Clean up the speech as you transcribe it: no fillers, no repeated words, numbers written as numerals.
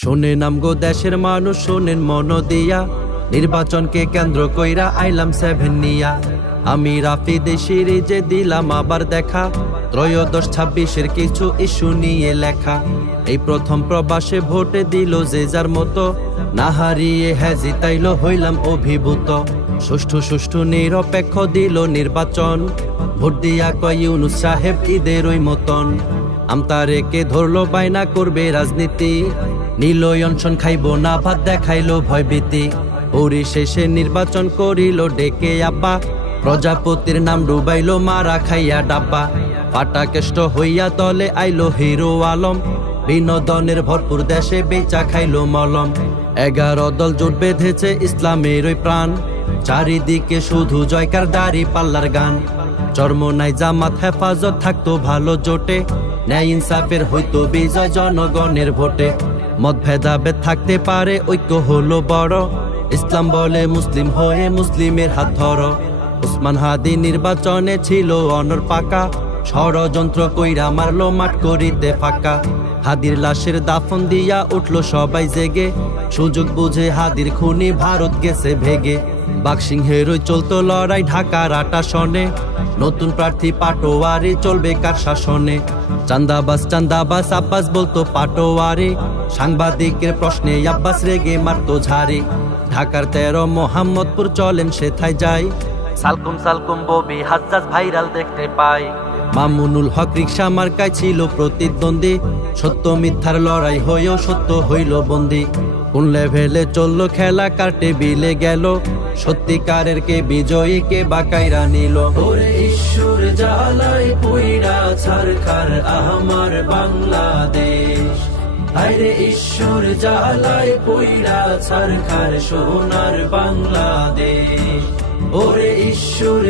শোনে নামগো দেশের মানুষ, শোনেন মন দিয়া, নির্বাচনকে কেন্দ্র কইরা আইলাম 7 নিয়া। আমি রাফি দেশের যে দিলাম আবার দেখা, 13-26-এর কিছু ইস্যু নিয়ে লেখা। এই প্রথম প্রবাসে ভোটে দিল যে যার মতো, না হারিয়ে হ্যাঁ জিতাইল হইলাম অভিভূত। সুষ্ঠু নিরপেক্ষ দিল নির্বাচন, ভোট দিয়া কয় ইউনূস সাহেব ঈদের ওই মতন। আমতারেকে ধরলো বাইনা করবে রাজনীতি, নিল অনশন খাইব না ভাত দেখাইলো ভয়ভীতি। পরিশেষে নির্বাচন করিল ডেকে আব্বা, প্রজাপতির নাম ডুবাইলো মারা খাইয়া ডাব্বা। পাটা কেষ্ট হইয়া দলে আইলো হিরো আলম, বিনোদনের ভরপুর দেশে বেচা খাইলো মলম। 11 দল জোট বেঁধেছে ইসলামের ওই প্রাণ, চারিদিকে শুধু জয়কার দাড়ি পাল্লার গান। চরমোনাই জামাত হেফাজত থাকতো ভালো জোটে, ন্যায় ইনসাফের হইতো বিজয় জনগণের ভোটে। মত ভেদাভেদ থাকতে পারে ঐক্য হলো বড়, ইসলাম বলে মুসলিম হয়ে মুসলিমের হাত ধরো। উসমান হাদি নির্বাচনে ছিল অনর পাকা, ষড়যন্ত্র কইরা মারলো মাঠ করিতে ফাঁকা। হাদির লাশের দাফন দিয়া উঠলো সবাই জেগে, সুযোগ বুঝে হাদির খুনি ভারত গেছে ভেগে। বাকসিংহের ওই চলতো লড়াই ঢাকার 8 আসনে, নতুন প্রার্থী পাটোয়ারি চলবে কার শাসনে। চান্দাবাজ আব্বাস বলতো পাটোয়ারি, সাংবাদিকের প্রশ্নে আব্বাস রেগে মারতো ঝাড়ি। ঢাকার 13 মোহাম্মদপুর চলেন সেথায় যাই, সালকুম ববি হাজ্জাজ ভাইরাল দেখতে পাই। মামুনুল হক রিকশা মার্কায় ছিল প্রতিদ্বন্দ্বী, সত্য মিথ্যার লড়াই হয়েও সত্য হইল বন্দী। কোন লেভেলে চললো খেলা কার টেবিলে গেল, সত্যিকারের কে বিজয়ী কে বাকাইরা নিল। ওরে ঈশ্বর জ্বালাই পইড়া ছারখার আমার বাংলাদেশ, আরে ঈশ্বর জ্বালাই পইড়া ছারখার সোনার বাংলাদেশ। ওরে ঈশ্বর